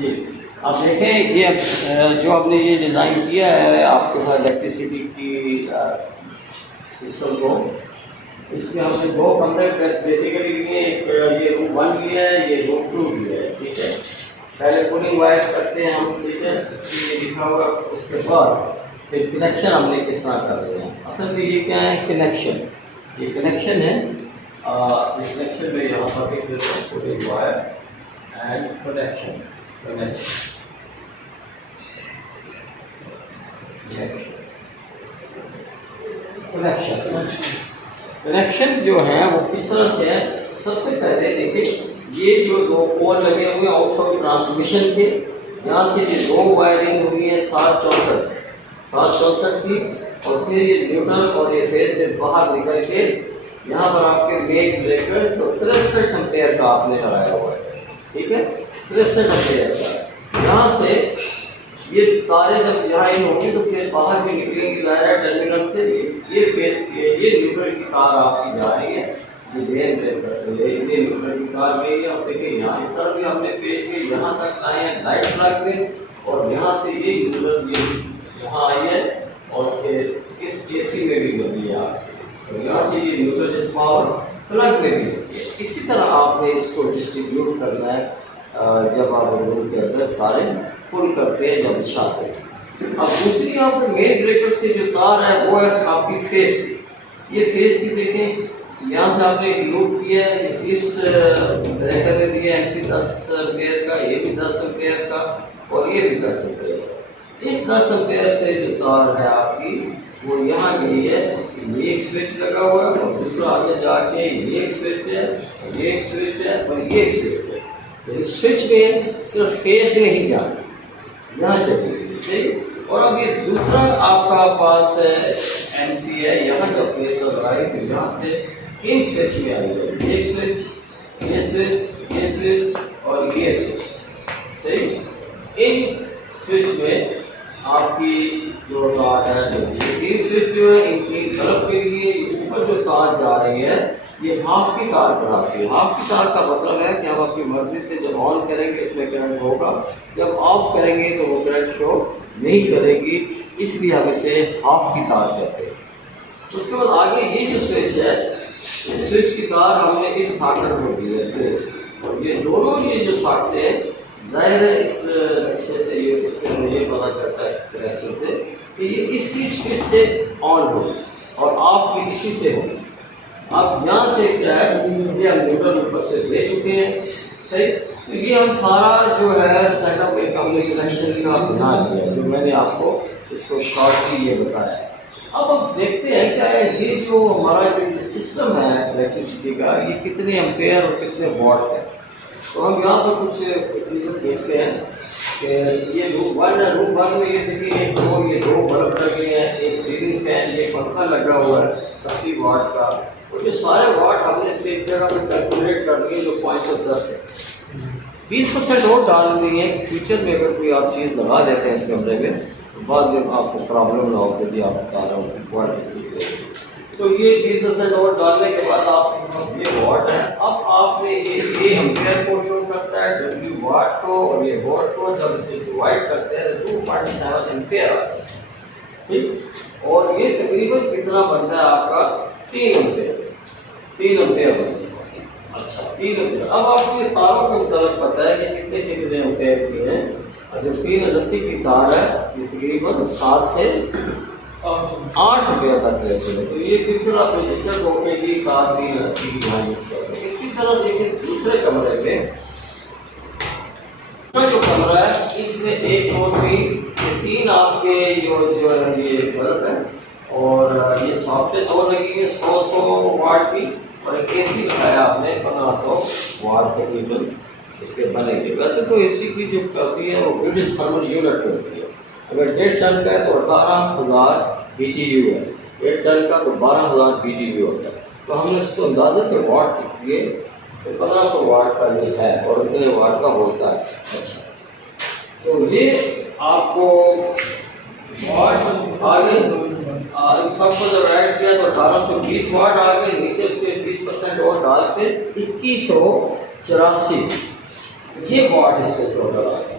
جی آپ دیکھیں یہ جو آپ نے یہ ڈیزائن کیا ہے آپ کے ساتھ الیکٹریسٹی کی سسٹم کو، اس میں ہم نے دو کمرے بیسیکلی لیے، ایک یہ روم 1 بھی ہے، یہ روم 2 بھی ہے، ٹھیک ہے۔ پہلے پولنگ وائر کرتے ہیں ہم، ٹھیک ہے، اس میں یہ لکھا ہوا، اس کے بعد پھر کنیکشن ہم نے کس طرح کر رہے ہیں۔ اصل میں یہ کیا ہے، کنیکشن، یہ کنیکشن ہے، اس کنیکشن میں یہاں پر لکھ دیتے ہیں polling wire and connection, connection جو ہے وہ کس طرح سے ہے۔ سب سے پہلے دیکھیں یہ جو دو پول لگے ہوئے ہیں آؤٹ آف ٹرانسمیشن کے، یہاں سے یہ دو وائرنگ ہوئی ہے 764 کی، اور پھر یہ نیوٹرل اور یہ فیز سے باہر نکل کے یہاں پر آپ کے مین بریکر تو 63 ایمپیئر کا آپ نے لگایا ہوا ہے، ٹھیک ہے، 63 ایمپیئر کا۔ یہاں سے یہ تاریں جب یہاں ان ہوں گی تو پھر باہر بھی نکلیں گی ظاہر ٹرمینل سے، یہ فیس یہ نیوٹرل کی تار آپ کی جا رہی ہے، یہ مین بریکر سے یہ نیوٹرل کی تار گئی ہے۔ اور دیکھیں یہاں اس طرح بھی ہم نے پیج کے یہاں تک آئے ہیں لائٹ پلگ میں، اور یہاں سے یہ نیوٹرل یہاں آئی ہے، اور پھر اس اے سی میں بھی بنی ہے آپ کی، اور یہاں سے یہ نیوٹرل اس پاور پلگ میں بھی بنی ہے۔ اسی طرح آپ نے اس کو ڈسٹریبیوٹ کرنا ہے جب آپ روم کے اندر تاریں پل کرتے ہیں، جب بچھاتے ہیں۔ اب دوسری آپ مین بریکر سے جو تار ہے وہ ہے آپ کی فیس کی، یہ فیس کی دیکھیں یہاں سے آپ نے ایک لوپ کیا ہے، اس بریکر میں دیا ہے 10 ایمپیئر کا، یہ بھی 10 ایمپیئر کا، اور یہ بھی 10 ایمپیئر کا۔ اس 10 ایمپیئر سے جو تار ہے آپ کی وہ یہاں گئی ہے، یہ ایک سوئچ لگا ہوا ہے، اور دوسرا آگے جا کے یہ ایک سوئچ ہے، یہ ایک سوئچ ہے، اور یہ ایک سوئچ ہے۔ سوئچ میں صرف فیس نہیں جانا، یہاں چلی گئی، ٹھیک۔ اور اب یہ دوسرا آپ کا پاس ایم سی ہے، یہاں جب فیس لگائی تو یہاں سے ان سوئچ میں آئی ہے، ایک سوئچ، یہ سوئچ، یہ سوئچ، اور یہ سوئچ، صحیح۔ ان سوئچ میں آپ کی جو تار ہے، یہ سوئچ جو ہے ان کی طرف کے لیے اوپر جو تار جا رہی ہے یہ ہاف کی تار بناتی ہے۔ ہاف کی تار کا مطلب ہے کہ ہم اپنی مرضی سے جب آن کریں گے اس میں کرنٹ ہوگا، جب آف کریں گے تو وہ کرنٹ شو نہیں کرے گی، اس لیے ہم اسے ہاف کی تار کہتے ہیں۔ اس کے بعد آگے یہ جو سوئچ ہے، اس سوئچ کی تار ہم نے اس ساکٹ میں دی ہے فیس کی، اور یہ دونوں یہ جو ساکٹ ہیں ظاہر ہے اس نقشے سے اس سے مجھے پتہ چلتا ہے کنیکشن سے کہ یہ اسی سوئچ سے آن ہوگی اور آف بھی اسی سے ہوگی۔ اب یہاں سے کیا ہے، یہ ہم نیوٹرل اوپر سے لے چکے ہیں، صحیح۔ تو یہ ہم سارا جو ہے سیٹ اپ ایک ہم نے کنیکشن کا بنا لیا، جو میں نے آپ کو اس کو شارٹلی یہ بتایا۔ اب دیکھتے ہیں کیا ہے یہ جو ہمارا جو سسٹم ہے الیکٹریسٹی کا، یہ کتنے ایمپیئر اور کتنے واٹ ہے۔ تو ہم یہاں پر کچھ چیزیں دیکھتے ہیں کہ یہ روم 1 ہے، روم 1 میں یہ دیکھیے یہ دو بلب لگے ہیں، ایک سیلنگ فین، یہ پنکھا لگا ہوا ہے 80 واٹ کا، اور یہ سارے واٹ ہم نے اس ایک جگہ پہ کیلکولیٹ کر لیے جو 510 ہے۔ 20% اور ڈال دیں گے کہ فیوچر میں اگر کوئی آپ چیز لگا دیتے ہیں اس کمرے میں تو بعد میں آپ کو پرابلم نہ ہو، کہ جی آپ بتا رہا ہوں واٹ ہے۔ تو یہ 20% اور ڈالنے کے بعد آپ یہ واٹ ہے، اب آپ نے یہ ایمپیئر کو شو کرتا ہے ڈبلیو واٹ کو، اور یہ واٹ کو جب اسے ڈیوائڈ کرتے ہیں 2.7 ایمپیئر آتا ہے، ٹھیک۔ اور یہ تقریباً کتنا بنتا ہے آپ کا 3 ایمپیئر بنتا ہے۔ اچھا 3 ایمپیئر۔ اب آپ کو یہ تاروں کے مطابق پتہ ہے کہ کتنے ایمپیئر کی ہیں۔ اگر 3 ایمپیئر کی تار ہے یہ تقریباً 7 سے 8 ایمپیئر تک رہتے ہیں، تو یہ پھر آپ رجسٹر ہو کے یہ تار 3 یہاں یوز کرتے ہیں۔ اسی طرح دیکھیں دوسرے کمرے میں، دوسرا جو کمرہ ہے اس میں 1 2 3 آپ کے جو ہے یہ بلب ہے، اور یہ سافٹیں 2 لگی ہیں 100 واٹ کی، اور ایک اے سی لگایا آپ نے 1500 واٹ تقریباً اس کے بنے گی۔ ویسے تو اے سی کی جو کرتی ہے وہ برٹش تھرمل یونٹ ہوتی ہے، اگر 1.5 ٹن کا ہے تو 18,000 BTU ہے، 1 ٹن کا تو 12,000 BTU ہوتا ہے۔ تو ہم نے اس کو اندازے سے واٹ کیے تو 1500 واٹ کا جو ہے اور اتنے واٹ کا ہوتا ہے۔ اچھا تو یہ آپ کو واٹ آگے سب کو جب ایڈ کیا تو 1820 واٹ آ گئے، نیچے اس کے 20% اور ڈال کے 2184 یہ واٹ اس کے ٹوٹل آ گئے۔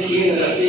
380